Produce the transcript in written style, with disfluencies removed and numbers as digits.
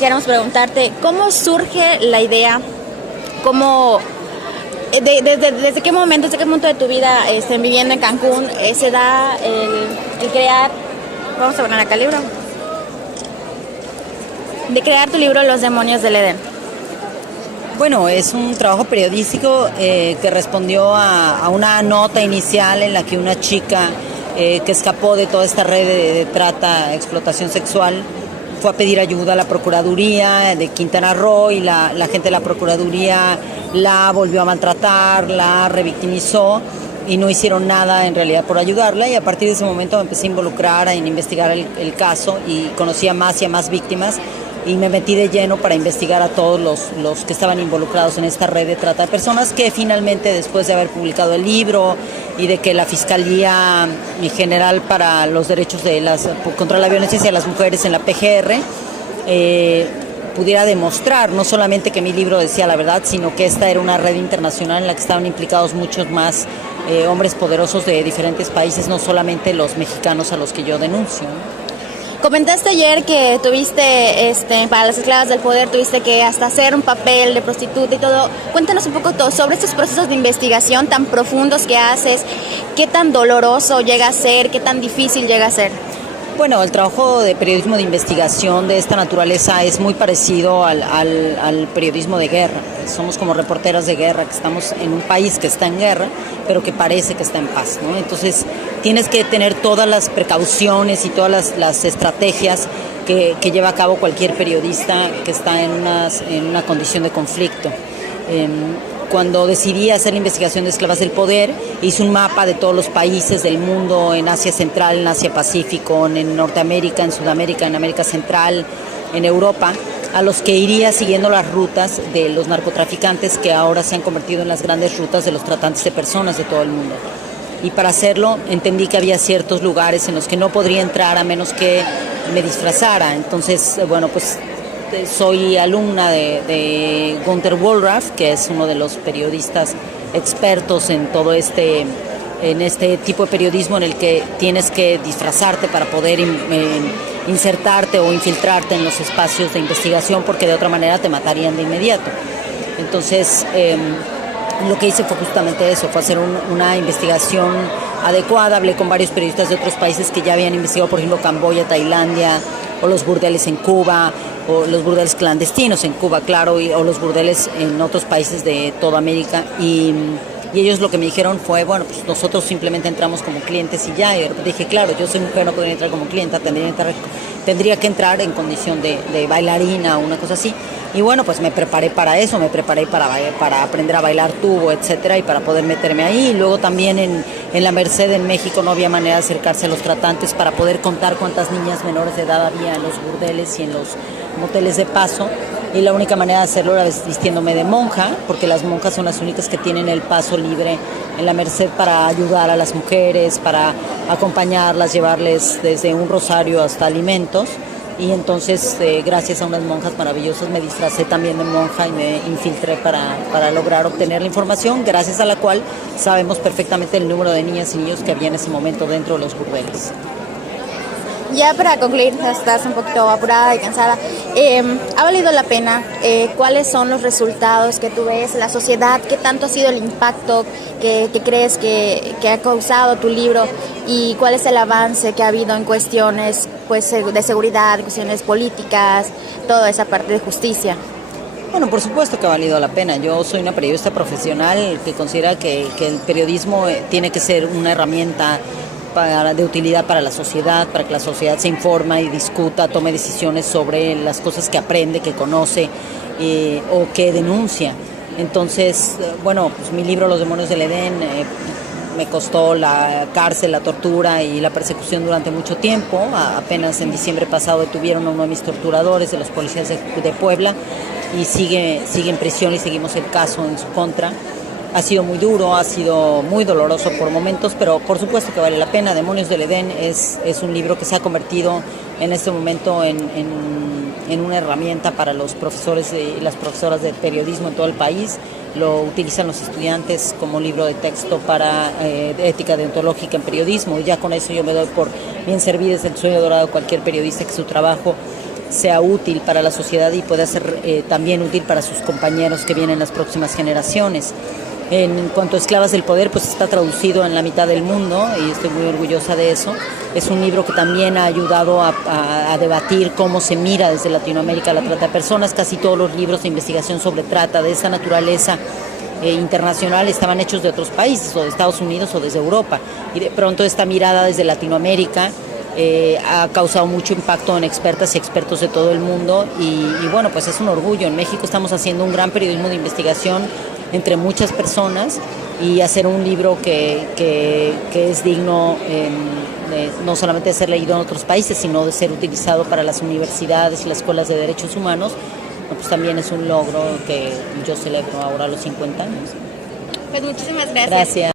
Queremos preguntarte, ¿cómo surge la idea? ¿Cómo, desde qué momento, desde qué punto de tu vida viviendo en Cancún se da el crear, vamos a poner acá el libro, de crear tu libro Los demonios del Edén? Bueno, es un trabajo periodístico que respondió a una nota inicial en la que una chica que escapó de toda esta red de trata, explotación sexual, fue a pedir ayuda a la Procuraduría de Quintana Roo y la gente de la Procuraduría la volvió a maltratar, la revictimizó y no hicieron nada en realidad por ayudarla, y a partir de ese momento me empecé a involucrar en investigar el caso y conocí a más y a más víctimas y me metí de lleno para investigar a todos los que estaban involucrados en esta red de trata de personas, que finalmente, después de haber publicado el libro y de que la Fiscalía General para los Derechos contra la Violencia hacia las Mujeres en la PGR pudiera demostrar no solamente que mi libro decía la verdad, sino que esta era una red internacional en la que estaban implicados muchos más hombres poderosos de diferentes países, no solamente los mexicanos a los que yo denuncio. Comentaste ayer que tuviste, para las esclavas del poder, tuviste que hasta hacer un papel de prostituta y todo. Cuéntanos un poco todo sobre estos procesos de investigación tan profundos que haces, qué tan doloroso llega a ser, qué tan difícil llega a ser. Bueno, el trabajo de periodismo de investigación de esta naturaleza es muy parecido al periodismo de guerra. Somos como reporteras de guerra, que estamos en un país que está en guerra, pero que parece que está en paz, ¿no? Entonces tienes que tener todas las precauciones y todas las estrategias que lleva a cabo cualquier periodista que está en una condición de conflicto. Cuando decidí hacer la investigación de esclavas del poder, hice un mapa de todos los países del mundo, en Asia Central, en Asia Pacífico, en Norteamérica, en Sudamérica, en América Central, en Europa, a los que iría siguiendo las rutas de los narcotraficantes que ahora se han convertido en las grandes rutas de los tratantes de personas de todo el mundo. Y para hacerlo entendí que había ciertos lugares en los que no podría entrar a menos que me disfrazara. Entonces, bueno, pues soy alumna de Gunther Wollraff, que es uno de los periodistas expertos en todo este tipo de periodismo en el que tienes que disfrazarte para poder insertarte o infiltrarte en los espacios de investigación, porque de otra manera te matarían de inmediato. Entonces, lo que hice fue justamente eso, fue hacer una investigación adecuada. Hablé con varios periodistas de otros países que ya habían investigado, por ejemplo, Camboya, Tailandia, o los burdeles en Cuba, o los burdeles clandestinos en Cuba, claro, o los burdeles en otros países de toda América. Y ellos lo que me dijeron fue, bueno, pues nosotros simplemente entramos como clientes y ya. Y dije, claro, yo soy mujer, no podría entrar como clienta, tendría que entrar en condición de bailarina o una cosa así. Y bueno, pues me preparé para eso, me preparé para aprender a bailar tubo, etcétera, y para poder meterme ahí. Y luego también en la Merced, en México, no había manera de acercarse a los tratantes para poder contar cuántas niñas menores de edad había en los burdeles y en los moteles de paso. Y la única manera de hacerlo era vistiéndome de monja, porque las monjas son las únicas que tienen el paso libre en la Merced para ayudar a las mujeres, para acompañarlas, llevarles desde un rosario hasta alimentos. Y entonces, gracias a unas monjas maravillosas, me disfracé también de monja y me infiltré para lograr obtener la información, gracias a la cual sabemos perfectamente el número de niñas y niños que había en ese momento dentro de los burdeles. Ya para concluir, estás un poquito apurada y cansada. ¿Ha valido la pena? ¿Cuáles son los resultados que tú ves? ¿La sociedad? ¿Qué tanto ha sido el impacto que crees que ha causado tu libro? ¿Y cuál es el avance que ha habido en cuestiones pues, de seguridad, cuestiones políticas, toda esa parte de justicia? Bueno, por supuesto que ha valido la pena. Yo soy una periodista profesional que considera que el periodismo tiene que ser una herramienta de utilidad para la sociedad, para que la sociedad se informa y discuta, tome decisiones sobre las cosas que aprende, que conoce o que denuncia. Entonces, bueno, pues mi libro Los demonios del Edén me costó la cárcel, la tortura y la persecución durante mucho tiempo. Apenas en diciembre pasado detuvieron a uno de mis torturadores, de los policías de Puebla, y sigue en prisión y seguimos el caso en su contra. Ha sido muy duro, ha sido muy doloroso por momentos, pero por supuesto que vale la pena. Demonios del Edén es un libro que se ha convertido en este momento en una herramienta para los profesores y las profesoras de periodismo en todo el país. Lo utilizan los estudiantes como libro de texto para ética deontológica en periodismo, y ya con eso yo me doy por bien servida. Es el sueño dorado de cualquier periodista, que su trabajo sea útil para la sociedad y pueda ser también útil para sus compañeros que vienen las próximas generaciones. En cuanto a Esclavas del Poder, pues está traducido en la mitad del mundo y estoy muy orgullosa de eso. Es un libro que también ha ayudado a debatir cómo se mira desde Latinoamérica la trata de personas. Casi todos los libros de investigación sobre trata de esta naturaleza internacional estaban hechos de otros países, o de Estados Unidos o desde Europa. Y de pronto esta mirada desde Latinoamérica ha causado mucho impacto en expertas y expertos de todo el mundo y bueno, pues es un orgullo. En México estamos haciendo un gran periodismo de investigación entre muchas personas y hacer un libro que es digno no solamente de ser leído en otros países, sino de ser utilizado para las universidades y las escuelas de derechos humanos, pues también es un logro que yo celebro ahora a los 50 años. Pues muchísimas gracias. Gracias.